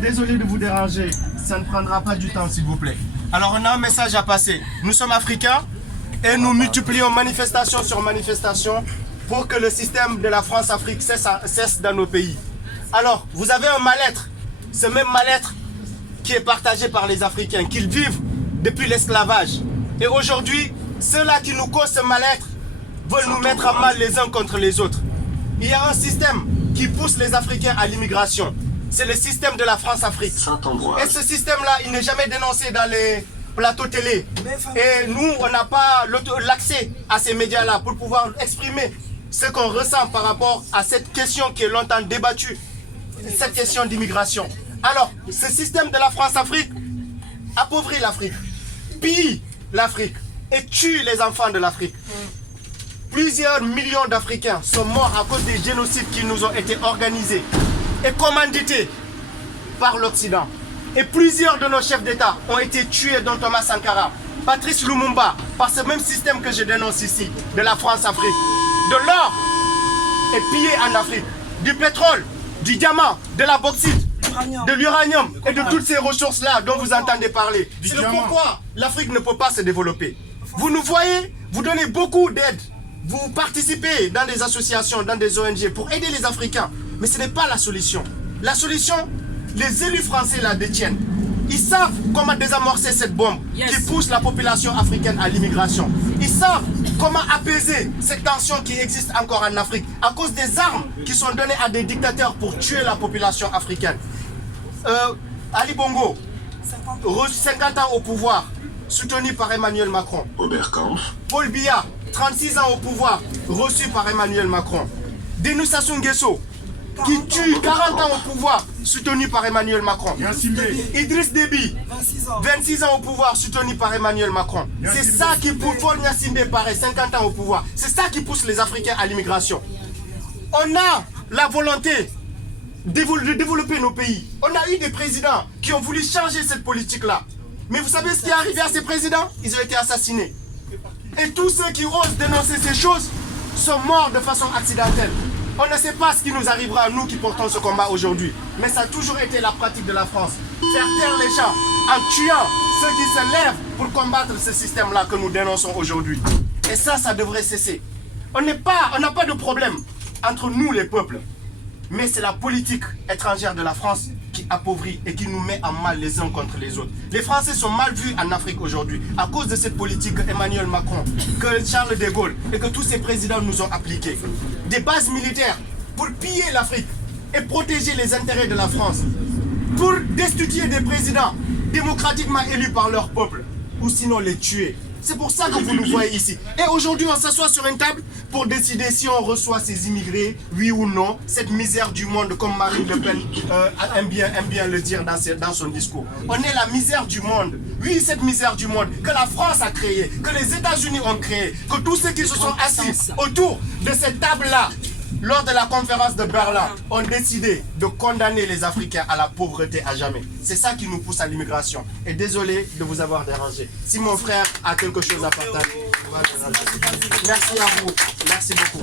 Désolé de vous déranger, ça ne prendra pas du temps s'il vous plaît. Alors on a un message à passer. Nous sommes africains et nous multiplions manifestation sur manifestation pour que le système de la France-Afrique cesse dans nos pays. Alors, vous avez un mal-être, ce même mal-être qui est partagé par les Africains, qu'ils vivent depuis l'esclavage. Et aujourd'hui, ceux-là qui nous causent ce mal-être veulent nous mettre à mal les uns contre les autres. Il y a un système qui pousse les Africains à l'immigration. C'est le système de la France-Afrique. Et ce système-là, il n'est jamais dénoncé dans les plateaux télé. Et nous, on n'a pas l'accès à ces médias-là pour pouvoir exprimer ce qu'on ressent par rapport à cette question qui est longtemps débattue, cette question d'immigration. Alors, ce système de la France-Afrique appauvrit l'Afrique, pille l'Afrique et tue les enfants de l'Afrique. Plusieurs millions d'Africains sont morts à cause des génocides qui nous ont été organisés et commandités par l'Occident. Et plusieurs de nos chefs d'État ont été tués, dont Thomas Sankara, Patrice Lumumba, par ce même système que je dénonce ici, de la France-Afrique. De l'or est pillé en Afrique, du pétrole, du diamant, de la bauxite, de l'uranium et de toutes ces ressources-là dont vous entendez parler. C'est le pourquoi l'Afrique ne peut pas se développer. Vous nous voyez, vous donnez beaucoup d'aide. Vous participez dans des associations, dans des ONG pour aider les Africains. Mais ce n'est pas la solution. La solution, les élus français la détiennent. Ils savent comment désamorcer cette bombe qui pousse la population africaine à l'immigration. Ils savent comment apaiser cette tension qui existe encore en Afrique à cause des armes qui sont données à des dictateurs pour tuer la population africaine. Ali Bongo, 50 ans au pouvoir, soutenu par Emmanuel Macron. Paul Biya, 36 ans au pouvoir, reçu par Emmanuel Macron. Denis Sassou Nguesso, qui tue 40 ans au pouvoir, soutenu par Emmanuel Macron. Idriss Déby, 26 ans au pouvoir, soutenu par Emmanuel Macron. C'est ça qui pousse Nyassimbe, pareil, 50 ans au pouvoir. C'est ça qui pousse les Africains à l'immigration. On a la volonté de développer nos pays. On a eu des présidents qui ont voulu changer cette politique-là. Mais vous savez ce qui est arrivé à ces présidents? Ils ont été assassinés. Et tous ceux qui osent dénoncer ces choses sont morts de façon accidentelle. On ne sait pas ce qui nous arrivera à nous qui portons ce combat aujourd'hui. Mais ça a toujours été la pratique de la France. Faire taire les gens en tuant ceux qui se lèvent pour combattre ce système-là que nous dénonçons aujourd'hui. Et ça devrait cesser. On n'a pas de problème entre nous les peuples. Mais c'est la politique étrangère de la France qui appauvrit et qui nous met en mal les uns contre les autres. Les Français sont mal vus en Afrique aujourd'hui à cause de cette politique Emmanuel Macron, que Charles de Gaulle et que tous ces présidents nous ont appliqués. Des bases militaires pour piller l'Afrique et protéger les intérêts de la France. Pour destituer des présidents démocratiquement élus par leur peuple ou sinon les tuer. C'est pour ça que vous nous voyez ici. Et aujourd'hui, on s'assoit sur une table pour décider si on reçoit ces immigrés, oui ou non, cette misère du monde, comme Marine Le Pen aime bien le dire dans son discours. On est la misère du monde. Oui, cette misère du monde que la France a créée, que les États-Unis ont créée, que tous ceux qui se sont assis autour de cette table-là, lors de la conférence de Berlin, ont décidé de condamner les Africains à la pauvreté à jamais. C'est ça qui nous pousse à l'immigration. Et désolé de vous avoir dérangé. Si mon frère a quelque chose à partager, merci à vous. Merci beaucoup.